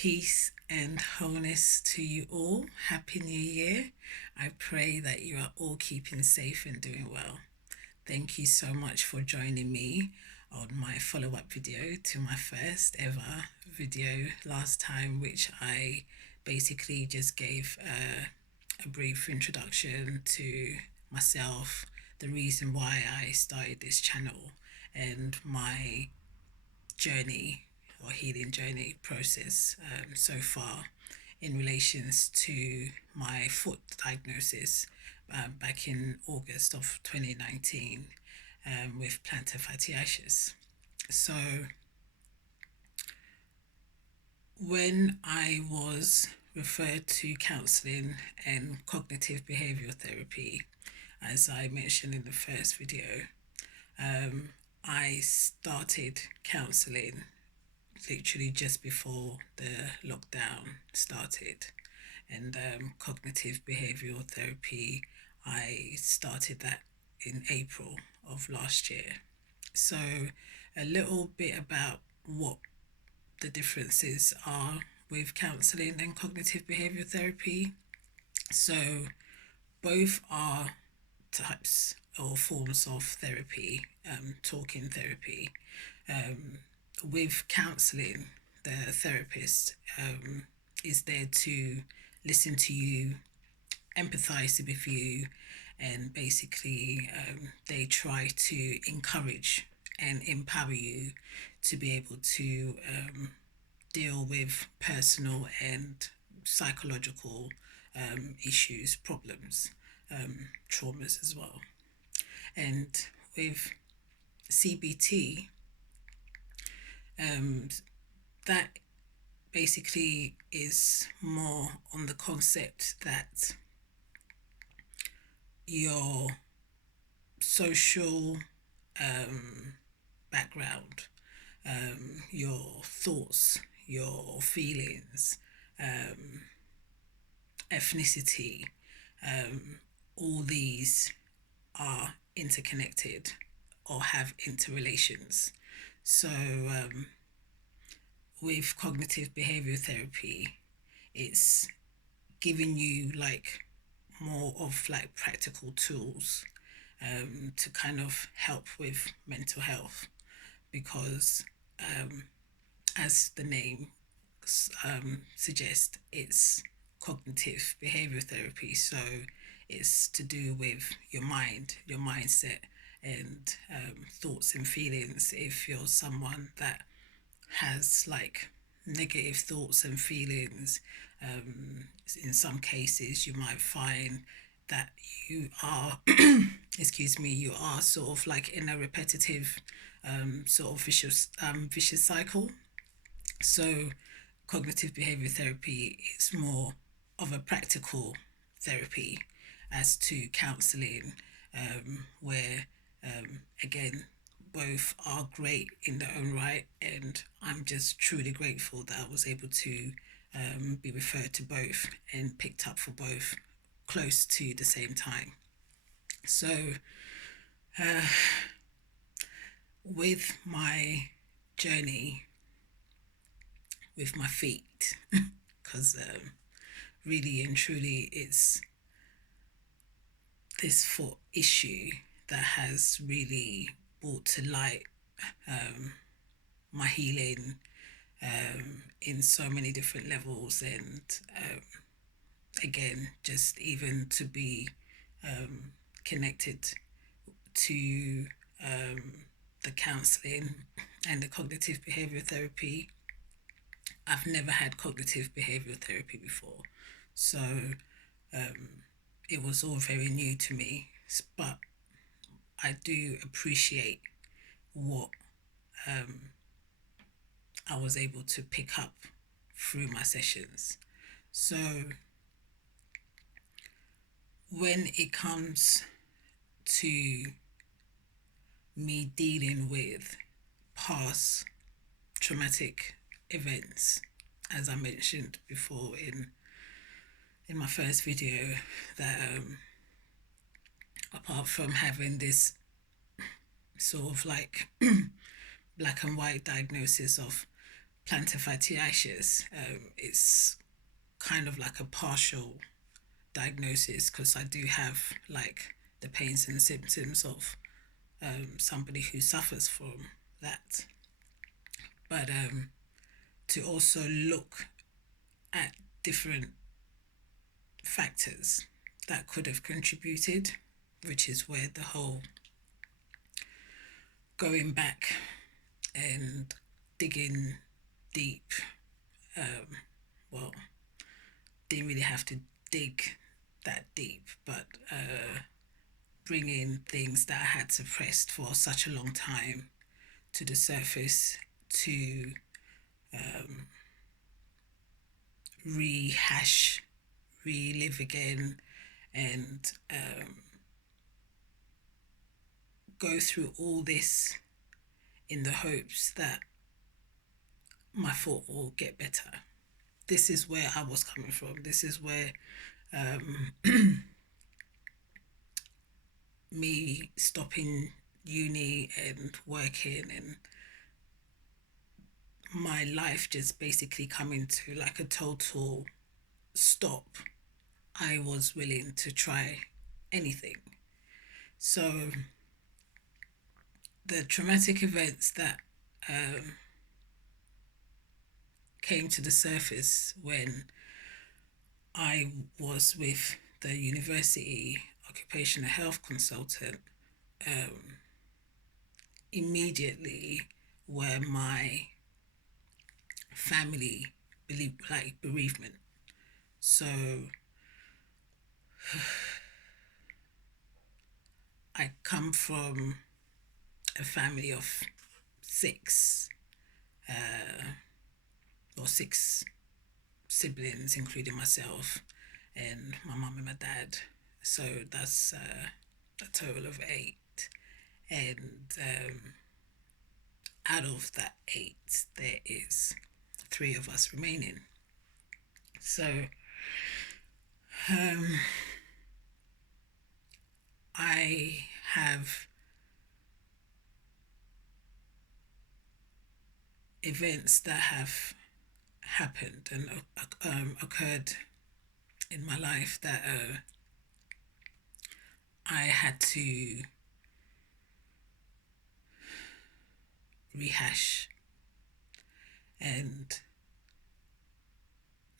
Peace and wholeness to you all. Happy New Year. I pray that you are all keeping safe and doing well. Thank you so much for joining me on my follow-up video to my first ever video last time, which I basically just gave a brief introduction to myself, the reason why I started this channel, and my journey or healing journey process so far in relations to my foot diagnosis back in August of 2019 with plantar fasciitis. So when I was referred to counselling and cognitive behaviour therapy, as I mentioned in the first video, I started counselling literally just before the lockdown started, and cognitive behavioral therapy, I started that in April of last year. So a little bit about what the differences are with counselling and cognitive behavioral therapy. So both are types or forms of therapy, talking therapy. With counselling, the therapist is there to listen to you, empathize with you, and basically they try to encourage and empower you to be able to deal with personal and psychological issues, problems, traumas as well. And with CBT, that basically is more on the concept that your social background, your thoughts, your feelings, ethnicity, all these are interconnected or have interrelations. So with cognitive behaviour therapy, it's giving you like more of like practical tools to kind of help with mental health, because as the name suggests, it's cognitive behaviour therapy. So it's to do with your mind, your mindset, and thoughts and feelings. If you're someone that has like negative thoughts and feelings, in some cases you might find that you are excuse me, you are sort of like in a repetitive sort of vicious cycle. So cognitive behavior therapy is more of a practical therapy as to counseling, where again, both are great in their own right, and I'm just truly grateful that I was able to be referred to both and picked up for both close to the same time. So with my journey with my feet, because really and truly it's this foot issue that has really brought to light my healing in so many different levels, and again, just even to be connected to the counselling and the cognitive behaviour therapy. I've never had cognitive behaviour therapy before, so it was all very new to me, but I do appreciate what I was able to pick up through my sessions. So when it comes to me dealing with past traumatic events, as I mentioned before in my first video, that apart from having this sort of like black and white diagnosis of plantar fasciitis. It's kind of like a partial diagnosis because I do have like the pains and symptoms of somebody who suffers from that. But to also look at different factors that could have contributed, which is where the whole going back and digging deep, well, didn't really have to dig that deep, but bringing things that I had suppressed for such a long time to the surface to rehash, relive again, and go through all this in the hopes that my thought will get better. This is where I was coming from. This is where me stopping uni and working and my life just basically coming to like a total stop. I was willing to try anything. So the traumatic events that came to the surface when I was with the university occupational health consultant immediately were my family like bereavement. So I come from a family of six, or six siblings, including myself and my mum and my dad. So that's a total of eight. And out of that eight, there is three of us remaining. So I have events that have happened and occurred in my life that I had to rehash. And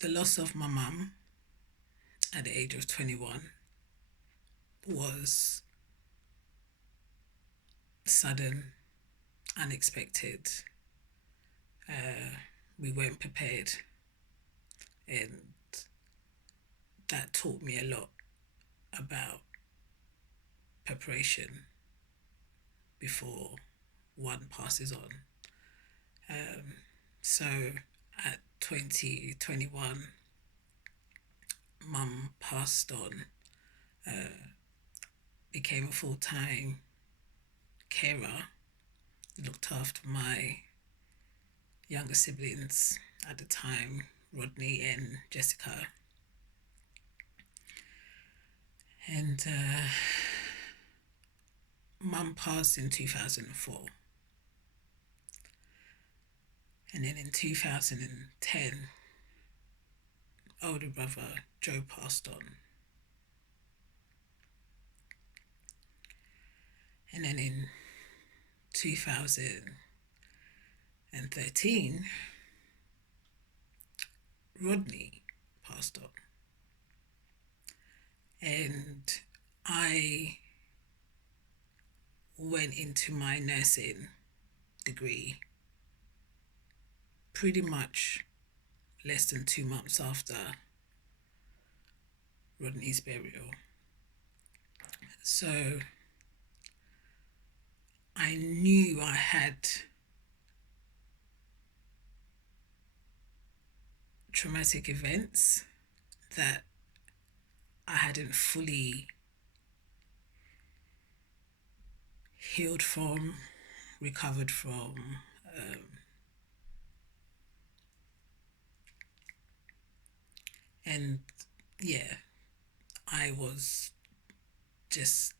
the loss of my mum at the age of 21 was sudden, unexpected. We weren't prepared, and that taught me a lot about preparation before one passes on. So at 2021, mum passed on, became a full-time carer, looked after my younger siblings at the time, Rodney and Jessica. And mum passed in 2004. And then in 2010, older brother Joe passed on. And then in 2013, Rodney passed on. And I went into my nursing degree pretty much less than 2 months after Rodney's burial. So I knew I had traumatic events that I hadn't fully healed from, recovered from. And yeah, I was just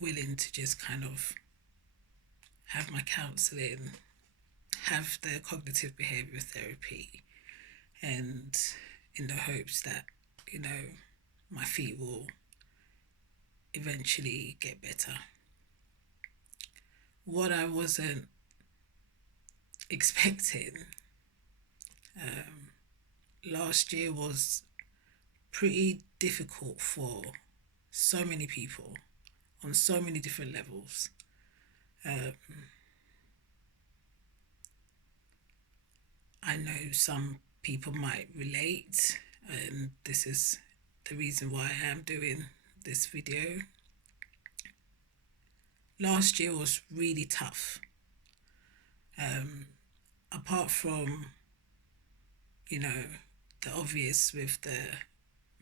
willing to just kind of have my counselling, have the cognitive behaviour therapy, and in the hopes that, you know, my feet will eventually get better. What I wasn't expecting, last year was pretty difficult for so many people on so many different levels. Um, I know some people might relate, and this is the reason why I am doing this video. Last year was really tough. Apart from, you know, the obvious with the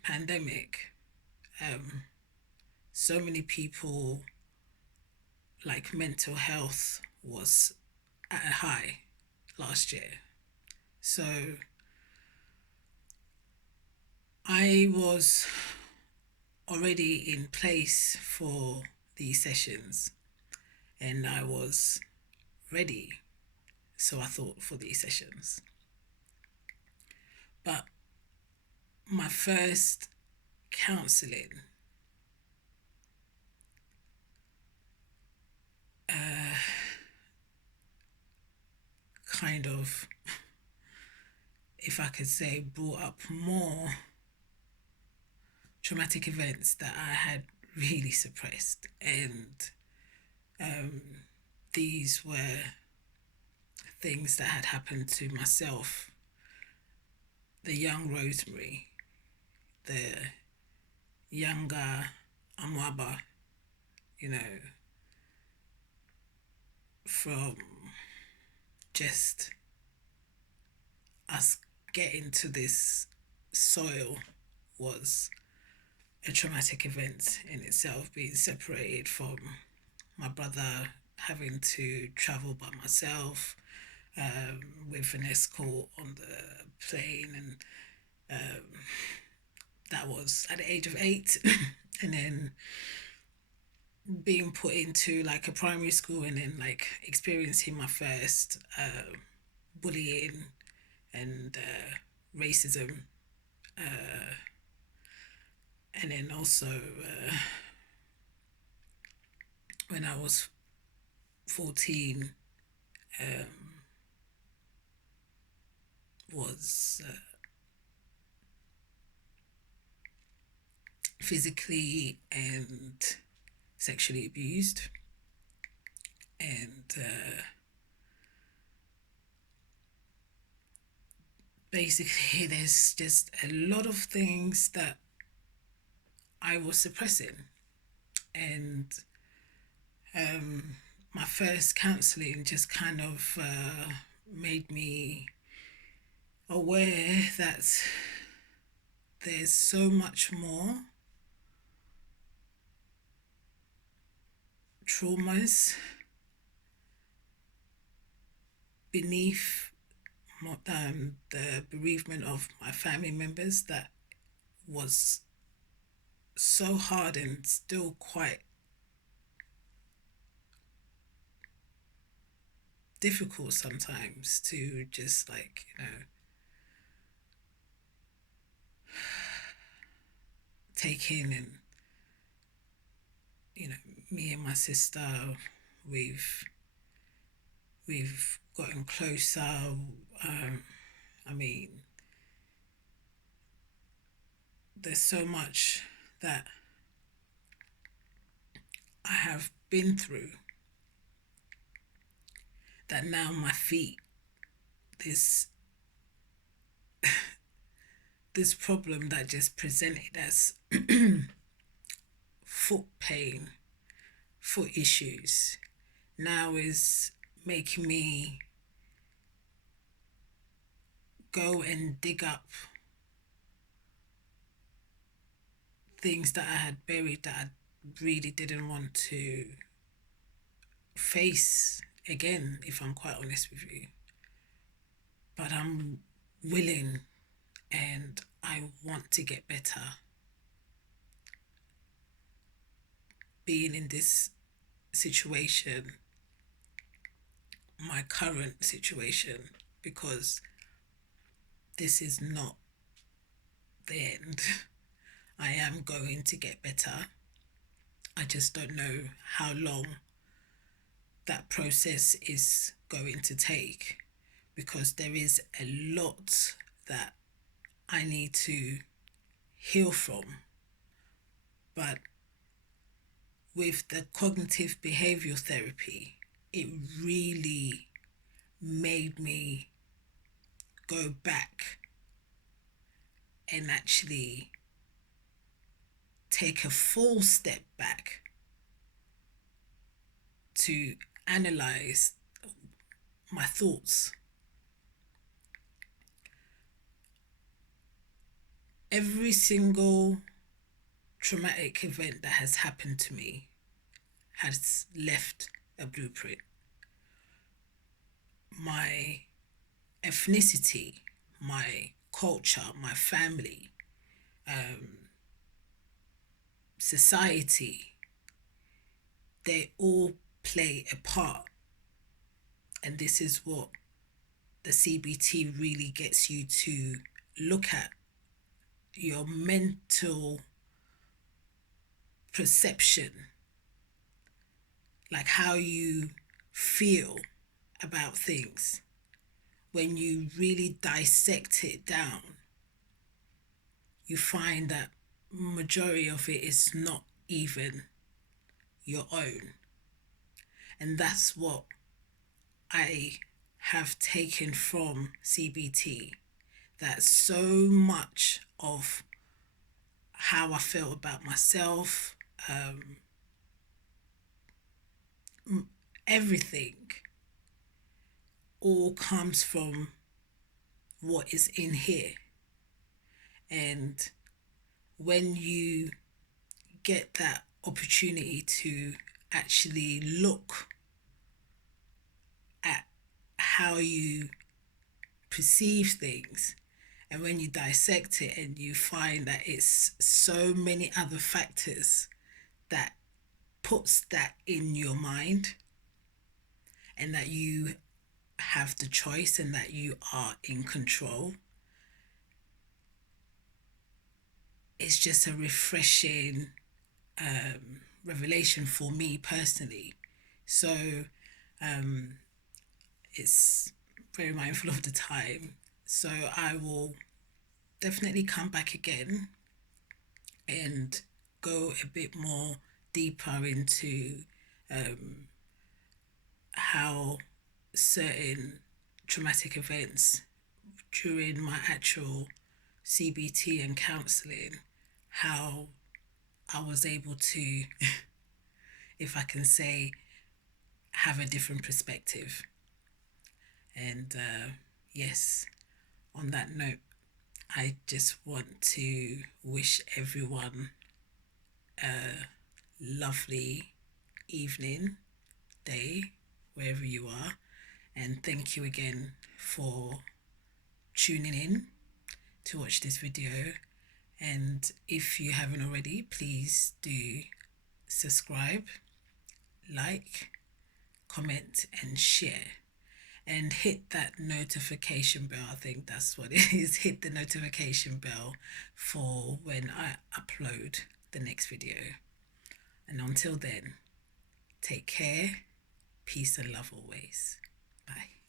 pandemic, so many people, like, mental health was at a high last year. So I was already in place for these sessions, and I was ready, so I thought, for these sessions. But my first counselling, kind of, if I could say, brought up more traumatic events that I had really suppressed. And these were things that had happened to myself, the young Rosemary, the younger Amwaba, you know, from just us getting to this soil was a traumatic event in itself, being separated from my brother, having to travel by myself, with an escort on the plane, and that was at the age of 8. And then being put into like a primary school, and then like experiencing my first bullying and racism, and then also when I was 14, was physically and sexually abused. And basically there's just a lot of things that I was suppressing. And my first counselling just kind of made me aware that there's so much more traumas beneath the bereavement of my family members that was so hard and still quite difficult sometimes to just, like, you know, take in. And, you know, me and my sister, we've gotten closer. I mean, there's so much that I have been through that now my feet, this this problem that just presented as foot pain, foot issues, now is making me go and dig up things that I had buried that I really didn't want to face again, if I'm quite honest with you. But I'm willing, and I want to get better. Being in this situation my current situation, because this is not the end. I am going to get better. I just don't know how long that process is going to take, because there is a lot that I need to heal from. But with the cognitive behaviour therapy, it really made me go back and actually take a full step back to analyze my thoughts. Every single traumatic event that has happened to me has left a blueprint. My ethnicity, my culture, my family, society, they all play a part. And this is what the CBT really gets you to look at: your mental perception, like how you feel about things. When you really dissect it down, you find that majority of it is not even your own. And that's what I have taken from CBT, that so much of how I feel about myself, everything, all comes from what is in here. And when you get that opportunity to actually look at how you perceive things, and when you dissect it and you find that it's so many other factors that puts that in your mind, and that you have the choice and that you are in control, it's just a refreshing revelation for me personally. So it's very mindful of the time. So I will definitely come back again and go a bit more deeper into how certain traumatic events during my actual CBT and counselling, how I was able to, if I can say, have a different perspective. And yes, on that note, I just want to wish everyone a lovely evening, day, wherever you are. And thank you again for tuning in to watch this video. And if you haven't already, please do subscribe, like, comment, and share. And hit that notification bell. I think that's what it is. Hit the notification bell for when I upload the next video. And until then, take care, peace and love always. Bye.